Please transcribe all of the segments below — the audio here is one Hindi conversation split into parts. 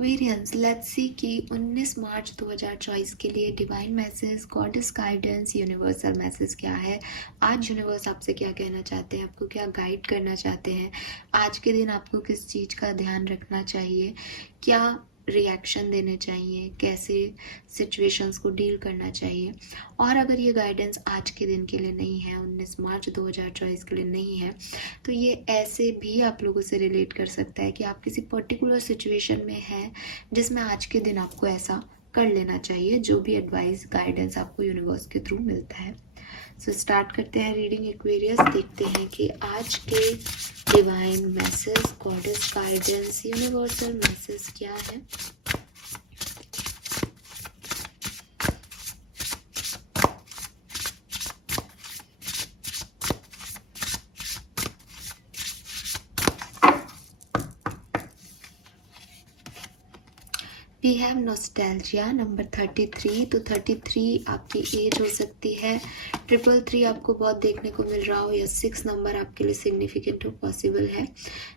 एक्वेरियंस, लेट्स सी कि 19 मार्च 2024 के लिए divine message, goddess guidance, universal message क्या है। आज यूनिवर्स आपसे क्या कहना चाहते हैं, आपको क्या गाइड करना चाहते हैं, आज के दिन आपको किस चीज़ का ध्यान रखना चाहिए, क्या रिएक्शन देने चाहिए, कैसे सिचुएशंस को डील करना चाहिए। और अगर ये गाइडेंस आज के दिन के लिए नहीं है, 19 मार्च 2024 के लिए नहीं है, तो ये ऐसे भी आप लोगों से रिलेट कर सकता है कि आप किसी पर्टिकुलर सिचुएशन में हैं जिसमें आज के दिन आपको ऐसा कर लेना चाहिए, जो भी एडवाइस गाइडेंस आपको यूनिवर्स के थ्रू मिलता है। सो स्टार्ट करते हैं रीडिंग एक्वेरियस। देखते हैं कि आज के divine message, goddess guidance, universal message क्या है। We have nostalgia number 33। तो 33 आपकी एज हो सकती है। 333 आपको बहुत देखने को मिल रहा हो, या 6 नंबर आपके लिए सिग्निफिकेंट हो, पॉसिबल है।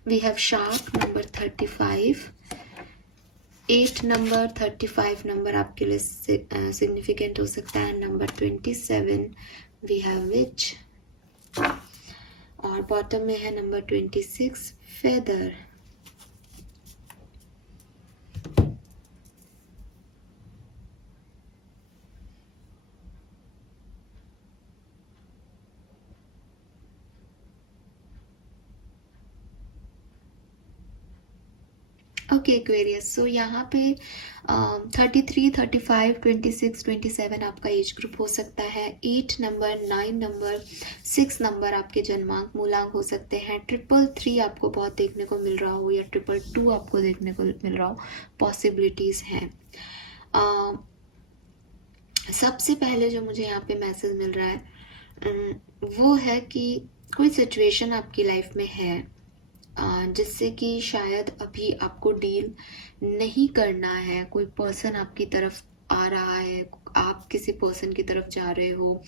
We have shark number 35। 8 number 35 number आपके लिए सिग्निफिकेंट हो सकता है। नंबर 27 वी हैव विच, और बॉटम में है नंबर 26 फेदर। ओके एक्वेरियस, सो यहाँ पे 33, 35, 26, 27 आपका एज ग्रुप हो सकता है। 8 नंबर, 9 नंबर, 6 नंबर आपके जन्मांक मूलांक हो सकते हैं। 333 आपको बहुत देखने को मिल रहा हो, या 222 आपको देखने को मिल रहा हो, पॉसिबिलिटीज़ हैं। सबसे पहले जो मुझे यहाँ पे मैसेज मिल रहा है वो है कि कोई सिचुएशन आपकी लाइफ में है जिससे कि शायद अभी आपको डील नहीं करना है। कोई पर्सन आपकी तरफ आ रहा है, आप किसी पर्सन की तरफ जा रहे हो,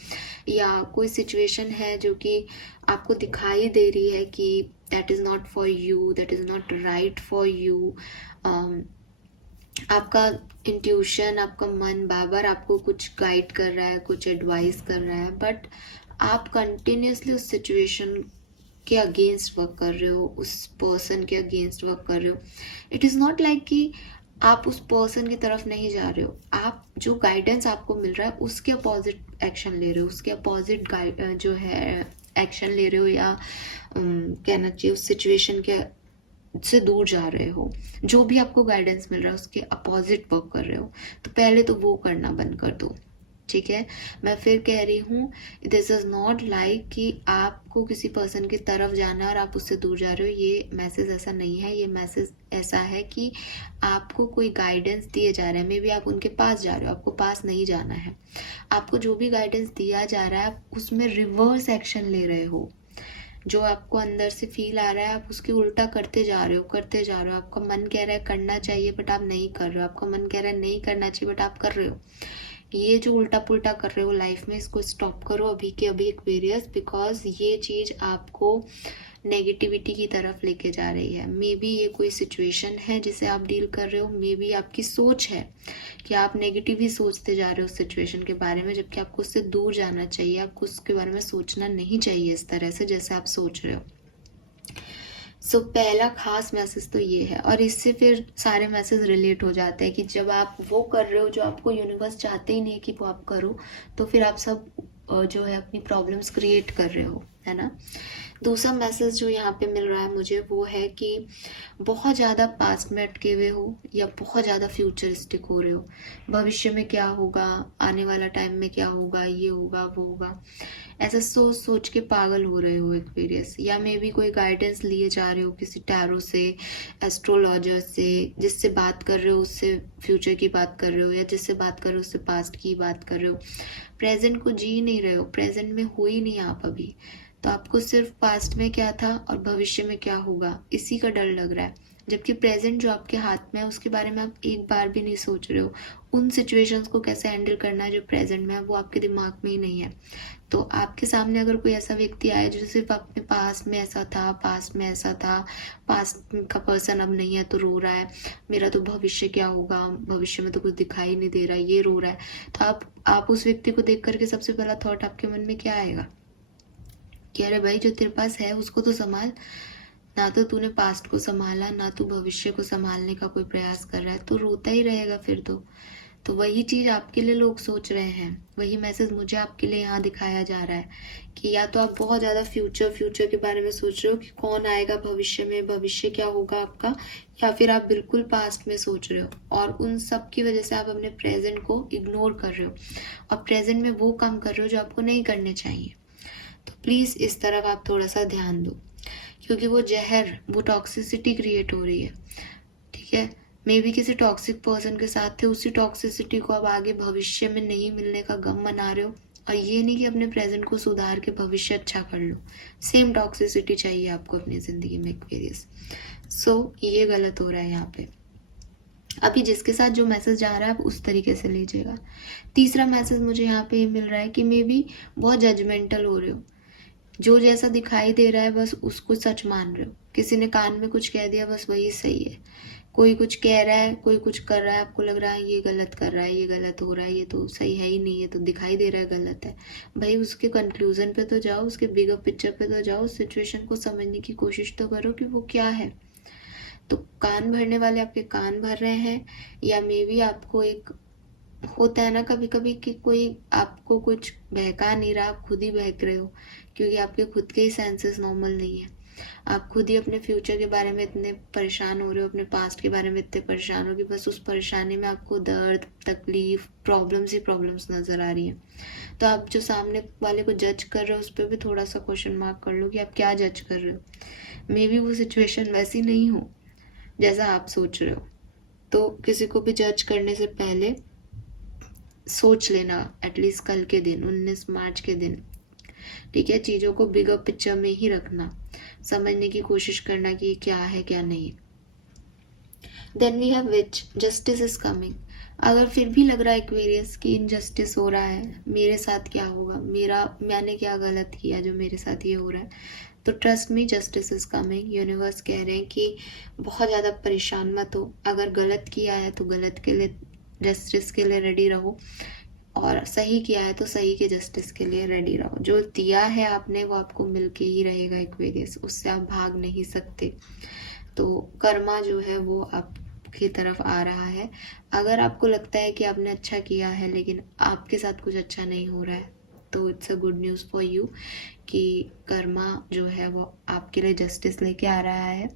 या कोई सिचुएशन है जो कि आपको दिखाई दे रही है कि that is not for you, that is not right for you. आपका इंट्यूशन, आपका मन बार बार आपको कुछ गाइड कर रहा है, कुछ एडवाइस कर रहा है, बट आप कंटिन्यूसली उस सिचुएशन के अगेंस्ट वर्क कर रहे हो, उस पर्सन के अगेंस्ट वर्क कर रहे हो। इट इज़ नॉट लाइक कि आप उस पर्सन की तरफ नहीं जा रहे हो, आप जो गाइडेंस आपको मिल रहा है उसके अपोजिट एक्शन ले रहे हो, उसके अपोजिट जो है एक्शन ले रहे हो, या कहना चाहिए उस सिचुएशन के से दूर जा रहे हो। जो भी आपको गाइडेंस मिल रहा है उसके अपोजिट वर्क कर रहे हो, तो पहले तो वो करना बंद कर दो, ठीक है। मैं फिर कह रही हूँ, दिस इज़ नॉट लाइक कि आपको किसी पर्सन की तरफ जाना है और आप उससे दूर जा रहे हो। ये मैसेज ऐसा नहीं है। ये मैसेज ऐसा है कि आपको कोई गाइडेंस दिए जा रहा है, मे बी आप उनके पास जा रहे हो, आपको पास नहीं जाना है। आपको जो भी गाइडेंस दिया जा रहा है आप उसमें रिवर्स एक्शन ले रहे हो। जो आपको अंदर से फील आ रहा है आप उसके उल्टा करते जा रहे हो, करते जा रहे हो। आपका मन कह रहा है करना चाहिए बट आप नहीं कर रहे हो, आपका मन कह रहा है नहीं करना चाहिए बट आप कर रहे हो। ये जो उल्टा पुल्टा कर रहे हो लाइफ में, इसको स्टॉप करो अभी के अभी एक्वेरियस, बिकॉज ये चीज़ आपको नेगेटिविटी की तरफ लेके जा रही है। मे बी ये कोई सिचुएशन है जिसे आप डील कर रहे हो, मे बी आपकी सोच है कि आप नेगेटिव ही सोचते जा रहे हो उस सिचुएशन के बारे में, जबकि आपको उससे दूर जाना चाहिए। आपको उसके बारे में सोचना नहीं चाहिए इस तरह से जैसे आप सोच रहे हो। सो पहला खास मैसेज तो ये है, और इससे फिर सारे मैसेज रिलेट हो जाते हैं कि जब आप वो कर रहे हो जो आपको यूनिवर्स चाहते ही नहीं है कि वो आप करो, तो फिर आप सब जो है अपनी प्रॉब्लम्स क्रिएट कर रहे हो, है ना। दूसरा मैसेज जो यहाँ पे मिल रहा है मुझे वो है कि बहुत ज़्यादा पास्ट में अटके हुए हो, या बहुत ज़्यादा फ्यूचरिस्टिक हो रहे हो। भविष्य में क्या होगा, आने वाला टाइम में क्या होगा, ये होगा वो होगा, ऐसा सोच सोच के पागल हो रहे हो एक्वेरियस। या मे बी कोई गाइडेंस लिए जा रहे हो किसी टैरो से, एस्ट्रोलॉजर से, जिससे बात कर रहे हो उससे फ्यूचर की बात कर रहे हो, या जिससे बात कर रहे हो उससे पास्ट की बात कर रहे हो। प्रेजेंट को जी नहीं रहे हो, प्रेजेंट में हो ही नहीं आप अभी। तो आपको सिर्फ पास्ट में क्या था और भविष्य में क्या होगा इसी का डर लग रहा है। जबकि प्रेजेंट जो आपके हाथ में है उसके बारे में आप एक बार भी नहीं सोच रहे हो। उन सिचुएशंस को कैसे हैंडल करना है जो प्रेजेंट में है वो आपके दिमाग में ही नहीं है। तो आपके सामने अगर कोई ऐसा व्यक्ति आए जो सिर्फ अपने पास्ट में ऐसा था, पास्ट में ऐसा था, पास्ट का पर्सन अब नहीं है तो रो रहा है, मेरा तो भविष्य क्या होगा, भविष्य में तो कुछ दिखाई नहीं दे रहा, ये रो रहा है, तो आप उस व्यक्ति को देख करके सबसे पहला थॉट आपके मन में क्या आएगा कि अरे भाई जो तेरे पास है उसको तो संभाल। ना तो तूने पास्ट को संभाला, ना तू भविष्य को संभालने का कोई प्रयास कर रहा है, तो रोता ही रहेगा फिर तो वही चीज आपके लिए लोग सोच रहे हैं, वही मैसेज मुझे आपके लिए यहाँ दिखाया जा रहा है कि या तो आप बहुत ज्यादा फ्यूचर के बारे में सोच रहे हो कि कौन आएगा भविष्य में, भविष्य क्या होगा आपका, या फिर आप बिल्कुल पास्ट में सोच रहे हो और उन सब की वजह से आप अपने प्रेजेंट को इग्नोर कर रहे हो और प्रेजेंट में वो काम कर रहे हो जो आपको नहीं करने चाहिए। तो प्लीज इस तरफ आप थोड़ा सा ध्यान दो, क्योंकि वो जहर, वो टॉक्सिसिटी क्रिएट हो रही है। ठीक है, मे बी किसी टॉक्सिक पर्सन के साथ थे, उसी टॉक्सिसिटी को अब आगे भविष्य में नहीं मिलने का गम मना रहे हो, और ये नहीं कि अपने प्रेजेंट को सुधार के भविष्य अच्छा कर लो। सेम टॉक्सिसिटी चाहिए आपको अपनी जिंदगी में एक्वेरियस। सो ये गलत हो रहा है यहाँ पे। अभी जिसके साथ जो मैसेज जा रहा है आप उस तरीके से लीजिएगा। तीसरा मैसेज मुझे यहाँ पे ये मिल रहा है कि मे बी बहुत जजमेंटल हो रहे हो, जो जैसा दिखाई दे रहा है बस उसको सच मान रहे हो। किसी ने कान में कुछ कह दिया बस वही सही है, कोई कुछ कह रहा है, कोई कुछ कर रहा है, आपको लग रहा है ये गलत कर रहा है, ये गलत हो रहा है, ये तो सही है ही नहीं, ये तो दिखाई दे रहा है गलत है। भाई उसके कंक्लूजन पे तो जाओ, उसके बिगर पिक्चर पे तो जाओ, सिचुएशन को समझने की कोशिश तो करो कि वो क्या है। तो कान भरने वाले आपके कान भर रहे हैं, या मे बी आपको एक होता है ना कभी कभी कि कोई आपको कुछ बहका नहीं रहा, आप खुद ही बहक रहे हो, क्योंकि आपके खुद के ही सेंसेस नॉर्मल नहीं है। आप खुद ही अपने फ्यूचर के बारे में इतने परेशान हो रहे हो, अपने पास्ट के बारे में इतने परेशान हो कि बस उस परेशानी में आपको दर्द, तकलीफ, प्रॉब्लम्स ही प्रॉब्लम्स नजर आ रही हैं। तो आप जो सामने वाले को जज कर रहे हो उस पर भी थोड़ा सा क्वेश्चन मार्क कर लो कि आप क्या जज कर रहे हो। मे बी वो सिचुएशन वैसी नहीं हो जैसा आप सोच रहे हो। तो किसी को भी जज करने से पहले सोच लेना, एटलीस्ट कल के दिन 19 मार्च के दिन। ठीक है, चीजों को बिगर पिक्चर में ही रखना, समझने की कोशिश करना कि क्या है क्या नहीं। Then we have witch, justice is coming. अगर फिर भी लग रहा है एक्वेरियस कि इनजस्टिस हो रहा है, मेरे साथ क्या होगा, मैंने क्या गलत किया जो मेरे साथ ये हो रहा है, तो trust me, justice is coming. Universe कह रहे हैं कि बहुत ज़्यादा परेशान मत हो, अगर गलत किया है तो गलत के लिए, जस्टिस के लिए रेडी रहो, और सही किया है तो सही के जस्टिस के लिए रेडी रहो। जो दिया है आपने वो आपको मिलके ही रहेगा एक्वेरियस, उससे आप भाग नहीं सकते। तो कर्मा जो है वो आपकी तरफ आ रहा है। अगर आपको लगता है कि आपने अच्छा किया है लेकिन आपके साथ कुछ अच्छा नहीं हो रहा है, तो it's a good news for you कि कर्मा जो है वो आपके लिए जस्टिस लेके आ रहा है।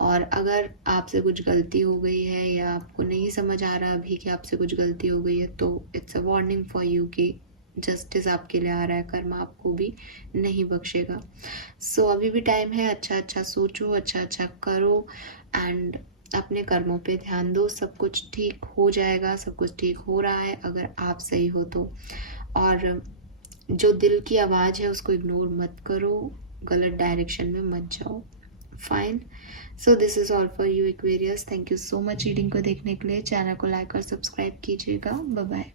और अगर आपसे कुछ गलती हो गई है या आपको नहीं समझ आ रहा अभी कि आपसे कुछ गलती हो गई है, तो it's a warning for you कि जस्टिस आपके लिए आ रहा है, कर्मा आपको भी नहीं बख्शेगा। सो अभी भी टाइम है, अच्छा अच्छा सोचो, अच्छा अच्छा करो, एंड अपने कर्मों पे ध्यान दो। सब कुछ ठीक हो जाएगा, सब कुछ ठीक हो रहा है अगर आप सही हो तो। और जो दिल की आवाज़ है उसको इग्नोर मत करो, गलत डायरेक्शन में मत जाओ। Fine, so this is all for you Aquarius. Thank you so much reading को देखने के लिए। चैनल को लाइक और सब्सक्राइब कीजिएगा। Bye bye.